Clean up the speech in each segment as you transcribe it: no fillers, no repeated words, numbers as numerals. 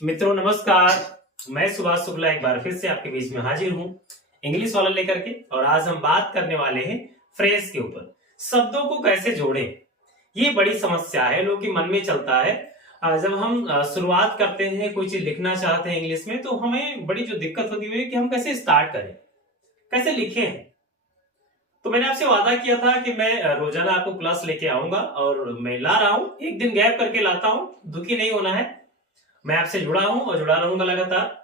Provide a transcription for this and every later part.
मित्रों नमस्कार। मैं सुभाष शुक्ला एक बार फिर से आपके बीच में हाजिर हूं इंग्लिश वाला लेकर के। और आज हम बात करने वाले हैं फ्रेज के ऊपर। शब्दों को कैसे जोड़ें, ये बड़ी समस्या है, लोगों के मन में चलता है। जब हम शुरुआत करते हैं, कोई चीज लिखना चाहते हैं इंग्लिश में, तो हमें बड़ी जो दिक्कत होती है कि हम कैसे स्टार्ट करें, कैसे लिखें। तो मैंने आपसे वादा किया था कि मैं रोजाना आपको क्लास लेके आऊंगा, और मैं ला रहा हूं। एक दिन गैप करके लाता हूं, दुखी नहीं होना है। मैं आपसे जुड़ा हूं और जुड़ा रहूंगा लगातार।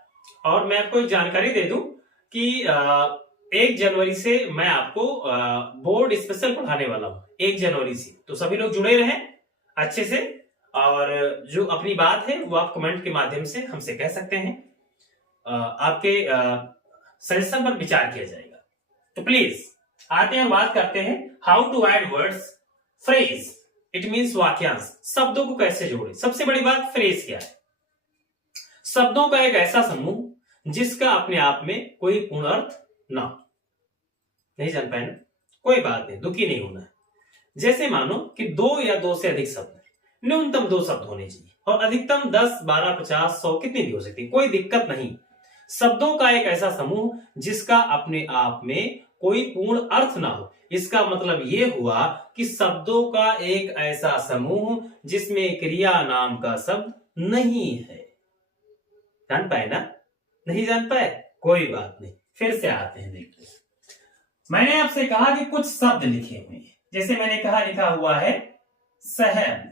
और मैं आपको एक जानकारी दे दूं कि 1 जनवरी से मैं आपको बोर्ड स्पेशल पढ़ाने वाला हूं। 1 जनवरी से तो सभी लोग जुड़े रहें अच्छे से। और जो अपनी बात है वो आप कमेंट के माध्यम से हमसे कह सकते हैं। आपके सजेशन पर विचार किया जाएगा। तो प्लीज आते हैं, बात करते हैं how to add words phrase. It means वाक्यांश। शब्दों को कैसे जोड़े। सबसे बड़ी बात, फ्रेज क्या है? शब्दों का एक ऐसा समूह जिसका अपने आप में कोई पूर्ण अर्थ ना हो। नहीं जान पाए ना? कोई बात नहीं, दुखी नहीं होना है। जैसे मानो कि 2 या 2 से अधिक शब्द है, न्यूनतम 2 शब्द होने चाहिए, और अधिकतम 10, 12, 50, 100 कितनी भी हो सकती है, कोई दिक्कत नहीं। शब्दों का एक ऐसा समूह जिसका अपने आप में कोई पूर्ण अर्थ ना हो। इसका मतलब यह हुआ कि शब्दों का एक ऐसा समूह जिसमें क्रिया नाम का शब्द नहीं है। जान पाए ना? नहीं जान पाए, कोई बात नहीं, फिर से आते हैं। देखिए, मैंने आपसे कहा कि कुछ शब्द लिखे हुए हैं। जैसे मैंने कहा लिखा हुआ है शहर,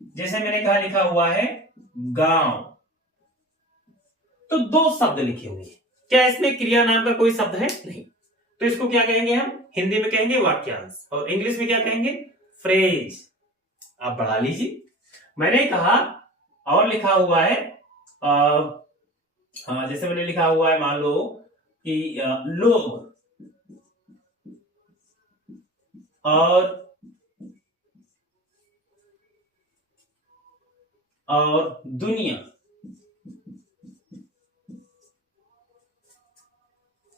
जैसे मैंने कहा लिखा हुआ है गांव। तो 2 शब्द लिखे हुए हैं। क्या इसमें क्रिया नाम का कोई शब्द है? नहीं। तो इसको क्या कहेंगे हम? हिंदी में कहेंगे वाक्यांश, और इंग्लिश में क्या कहेंगे? फ्रेज। आप बढ़ा लीजिए। मैंने कहा और लिखा हुआ है जैसे मैंने लिखा हुआ है, मान लो कि लोग और दुनिया।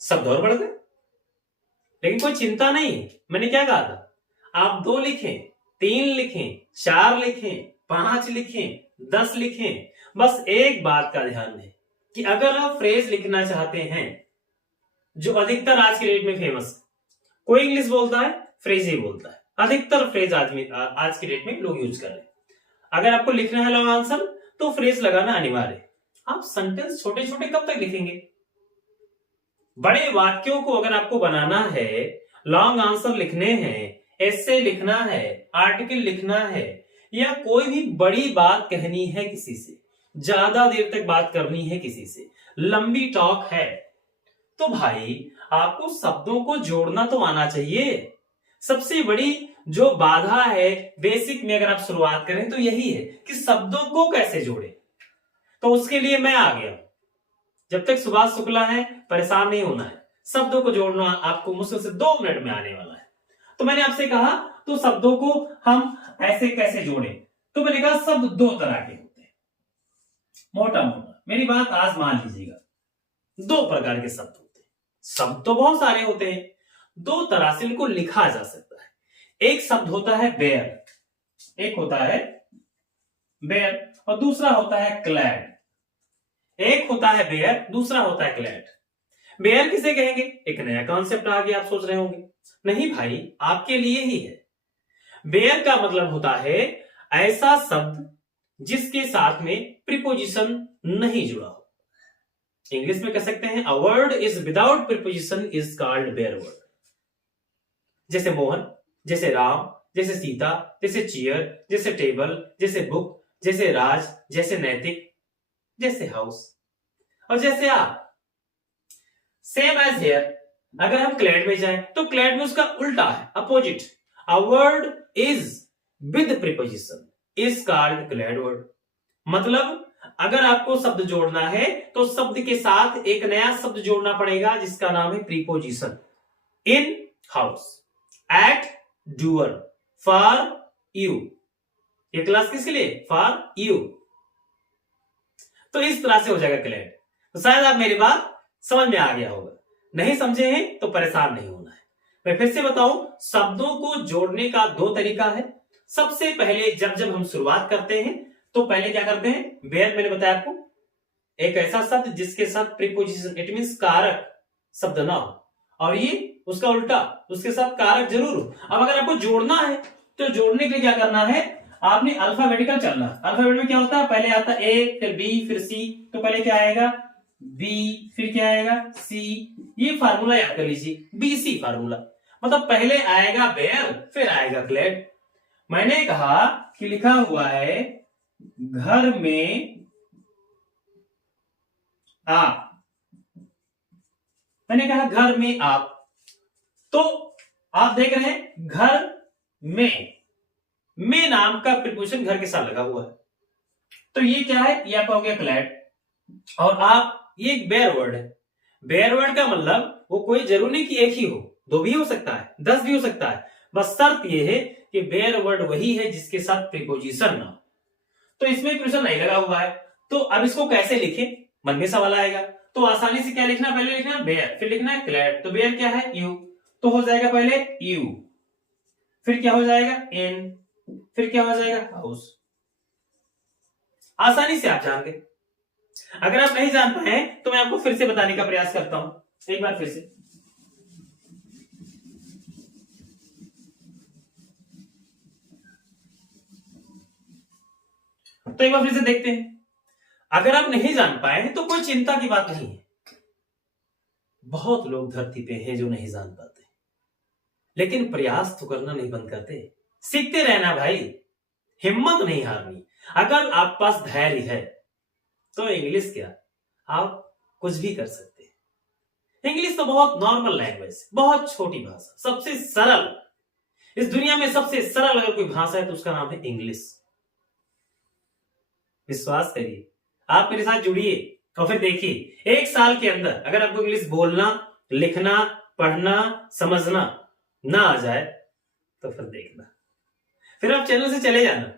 शब्द और बढ़ गए, लेकिन कोई चिंता नहीं। मैंने क्या कहा था? आप 2 लिखें, 3 लिखें, 4 लिखें, 5 लिखें, 10 लिखें। बस एक बात का ध्यान दें कि अगर आप फ्रेज लिखना चाहते हैं, जो अधिकतर आज की डेट में फेमस है, कोई इंग्लिश बोलता है, फ्रेज ही बोलता है। अधिकतर फ्रेज आज की डेट में लोग यूज कर रहे हैं। अगर आपको लिखना है लॉन्ग आंसर, तो फ्रेज लगाना अनिवार्य है। आप सेंटेंस छोटे छोटे कब तक लिखेंगे? बड़े वाक्यों को अगर आपको बनाना है, लॉन्ग आंसर लिखने हैं, एसे लिखना है, आर्टिकल लिखना है, या कोई भी बड़ी बात कहनी है किसी से, ज्यादा देर तक बात करनी है किसी से, लंबी टॉक है, तो भाई आपको शब्दों को जोड़ना तो आना चाहिए। सबसे बड़ी जो बाधा है बेसिक में, अगर आप शुरुआत करें तो यही है कि शब्दों को कैसे जोड़े। तो उसके लिए मैं आ गया। जब तक सुभाष शुक्ला है, परेशान नहीं होना है। शब्दों को जोड़ना आपको मुश्किल से 2 मिनट में आने वाला है। तो मैंने आपसे कहा तो शब्दों को हम ऐसे कैसे जोड़ें। तो मैंने कहा शब्द 2 तरह के होते हैं। मोटा मोटा मेरी बात आज मान लीजिएगा, 2 प्रकार के शब्द होते हैं। शब्द तो बहुत सारे होते हैं, 2 तरह से इनको लिखा जा सकता है। एक शब्द होता है बेयर, एक होता है बेयर, और दूसरा होता है क्लैड। एक होता है बेयर, दूसरा होता है क्लैड। बेयर किसे कहेंगे? एक नया कॉन्सेप्ट आ गया, आप सोच रहे होंगे। नहीं भाई, आपके लिए ही है। बेयर का मतलब होता है ऐसा शब्द जिसके साथ में प्रीपोजिशन नहीं जुड़ा हो। इंग्लिश में कह सकते हैं, a word is without preposition is called bare word. जैसे मोहन, जैसे राम, जैसे सीता, जैसे चेयर, जैसे टेबल, जैसे बुक, जैसे राज, जैसे नैतिक, जैसे हाउस, और जैसे आप। Same as here. अगर हम क्लैड में जाएं तो क्लैड में उसका उल्टा है, opposite. A word is with preposition is called clad word. मतलब अगर आपको शब्द जोड़ना है तो शब्द के साथ एक नया शब्द जोड़ना पड़ेगा जिसका नाम है preposition. In house, at door, for you. ये क्लास किसके लिए? For you. तो इस तरह से हो जाएगा क्लैड। तो शायद आप मेरी बात समझ में आ गया होगा। नहीं समझे हैं तो परेशान नहीं होना है। मैं फिर से बताऊं, शब्दों को जोड़ने का 2 तरीका है। सबसे पहले जब हम शुरुआत करते हैं तो पहले क्या करते हैं, बेयर मैंने बताया आपको एक ऐसा शब्द जिसके साथ प्रीपोजिशन इट मींस कारक शब्द ना हो, और ये उसका उल्टा उसके साथ कारक जरूर हो। अब अगर आपको जोड़ना है तो जोड़ने के लिए क्या करना है, आपने अल्फाबेटिकल चलना। अल्फाबेट में क्या होता है, पहले आता है ए फिर बी फिर सी, तो पहले क्या आएगा बी फिर क्या आएगा सी। ये फार्मूला याद कर लीजिए, बीसी फार्मूला, मतलब पहले आएगा बेयर फिर आएगा ग्लैड। मैंने कहा कि लिखा हुआ है घर में आप, मैंने कहा घर में आप, तो आप देख रहे हैं घर में नाम का प्रीपोजिशन घर के साथ लगा हुआ है, तो ये क्या है, ये आपका हो गया क्लैड। और आप, ये एक बेयर वर्ड है। बेयर वर्ड का मतलब वो कोई जरूरी नहीं कि एक ही हो, दो भी हो सकता है, 10 भी हो सकता है, बस शर्त ये है कि बेयर वर्ड वही है जिसके साथ प्रीपोजिशन ना हो। तो इसमें प्रीपोजिशन नहीं लगा हुआ है, तो अब इसको कैसे लिखें, मन में सवाल आएगा। तो आसानी से क्या लिखना, पहले लिखना बेयर फिर लिखना है क्लैड। तो बेयर क्या है यू, तो हो जाएगा पहले यू फिर क्या हो जाएगा इन फिर क्या हो जाएगा हाउस। आसानी से आप जान गए। अगर आप नहीं जान पाए तो मैं आपको फिर से बताने का प्रयास करता हूं, एक बार फिर से। तो एक बार फिर से देखते हैं। अगर आप नहीं जान पाए हैं तो कोई चिंता की बात नहीं है, बहुत लोग धरती पे हैं जो नहीं जान पाते, लेकिन प्रयास तो करना नहीं बंद करते, सीखते रहना भाई, हिम्मत नहीं हारनी। अगर आप पास धैर्य है तो इंग्लिश क्या, आप कुछ भी कर सकते हैं। इंग्लिश तो बहुत नॉर्मल लैंग्वेज, बहुत छोटी भाषा, सबसे सरल, इस दुनिया में सबसे सरल अगर कोई भाषा है तो उसका नाम है इंग्लिश। विश्वास करिए, आप मेरे साथ जुड़िए और फिर देखिए, एक साल के अंदर अगर आपको इंग्लिश बोलना, लिखना, पढ़ना, समझना ना आ जाए तो फिर देखना, फिर आप चैनल से चले जाना।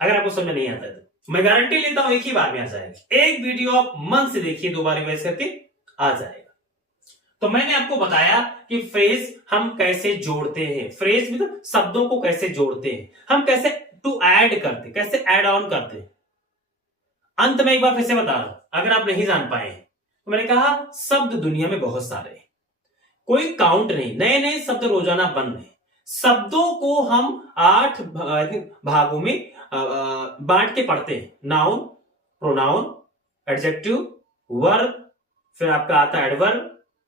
अगर आपको समझ नहीं आता है तो मैं गारंटी लेता हूं एक ही बार में आ जाएगा। एक वीडियो आप मन से देखिए, 2 बार रिवाइज करके आ जाएगा। तो मैंने आपको बताया कि फ्रेज हम कैसे जोड़ते हैं, फ्रेज मतलब शब्दों को कैसे जोड़ते हैं, हम कैसे टू ऐड करते, कैसे ऐड ऑन करते हैं। अंत में एक बार फिर से बता रहा हूं, अगर आप नहीं जान पाए तो मैंने कहा शब्द दुनिया में बहुत सारे हैं, कोई काउंट नहीं, नए नए शब्द रोजाना बन रहे हैं। शब्दों को हम 8 भागों में बांट के पढ़ते हैं, नाउन, प्रोनाउन, एडजेक्टिव, वर्ब, फिर आपका आता है एडवर्ब,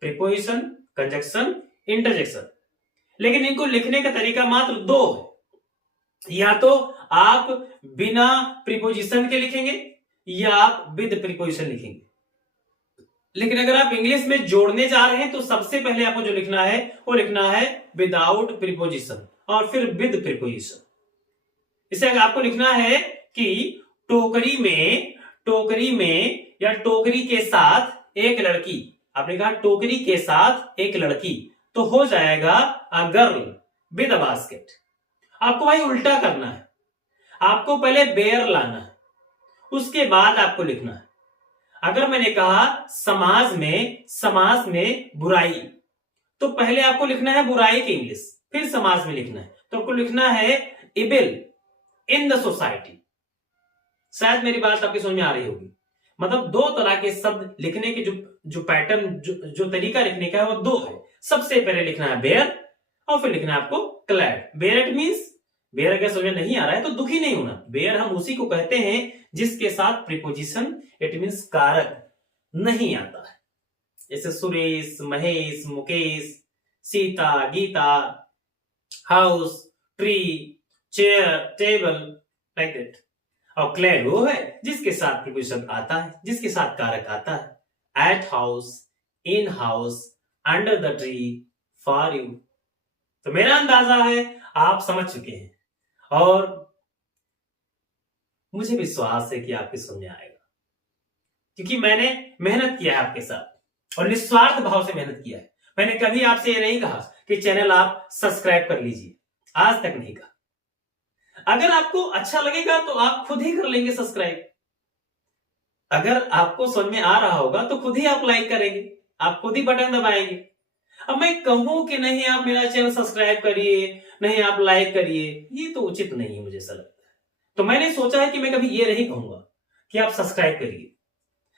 प्रीपोजिशन, कंजक्शन, इंटरजेक्शन। लेकिन इनको लिखने का तरीका मात्र 2 है, या तो आप बिना प्रीपोजिशन के लिखेंगे या आप विद प्रीपोजिशन लिखेंगे। लेकिन अगर आप इंग्लिश में जोड़ने जा रहे हैं तो सबसे पहले आपको जो लिखना है वो लिखना है विदाउट प्रीपोजिशन और फिर विद प्रीपोजिशन। इसे अगर आपको लिखना है कि टोकरी में या टोकरी के साथ एक लड़की, आपने कहा टोकरी के साथ एक लड़की, तो हो जाएगा a girl with a basket. आपको भाई उल्टा करना है, आपको पहले बेयर लाना है, उसके बाद आपको लिखना है। अगर मैंने कहा समाज में बुराई, तो पहले आपको लिखना है बुराई की इंग्लिश, फिर समाज में लिखना है, तो आपको लिखना है इविल इन द सोसाइटी। शायद मेरी बात आपकी समझ में आ रही होगी। मतलब 2 तरह के शब्द लिखने के जो पैटर्न, जो तरीका लिखने का है वो 2 है। सबसे पहले लिखना है बेयर और फिर लिखना है आपको clad. Bare it means, bare अगर समझ में नहीं आ रहा है तो दुखी नहीं होना। बेयर हम उसी को कहते हैं जिसके साथ प्रीपोजिशन इट मींस कारक नहीं आता है, जैसे Suresh, Mahesh, Mukesh, Sita, Gita, house, tree, chair, table, like that. और क्लैड वो है जिसके साथ प्रीपोजिशन आता है, जिसके साथ कारक आता है। At house, in house, under the tree, for you. तो मेरा अंदाजा है आप समझ चुके हैं और मुझे विश्वास है कि आपके समझ में आएगा, क्योंकि मैंने मेहनत किया है आपके साथ और निस्वार्थ भाव से मेहनत किया है। मैंने कभी आपसे ये नहीं कहा कि चैनल आप सब्सक्राइब कर लीजिए, आज तक नहीं कहा। अगर आपको अच्छा लगेगा तो आप खुद ही कर लेंगे सब्सक्राइब। अगर आपको समझ में आ रहा होगा तो खुद ही आप लाइक करेंगे, आप खुद ही बटन दबाएंगे। अब मैं कहूं कि नहीं आप मेरा चैनल सब्सक्राइब करिए, नहीं आप लाइक करिए, ये तो उचित नहीं है मुझे ऐसा लगता है। तो मैंने सोचा है कि मैं कभी ये नहीं कहूंगा कि आप सब्सक्राइब करिए।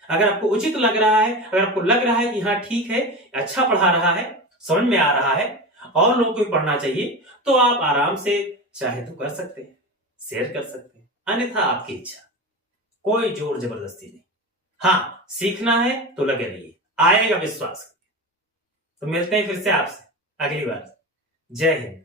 अगर आपको उचित लग रहा है, अगर आपको लग रहा है कि हाँ ठीक है, अच्छा पढ़ा रहा है, समझ में आ रहा है और लोगों को भी पढ़ना चाहिए, तो आप आराम से चाहे तो कर सकते हैं, शेयर कर सकते हैं, अन्यथा आपकी इच्छा, कोई जोर जबरदस्ती नहीं। हाँ, सीखना है तो लगे रहिए, आएगा विश्वास। तो मिलते हैं फिर से आपसे अगली बार। जय हिंद।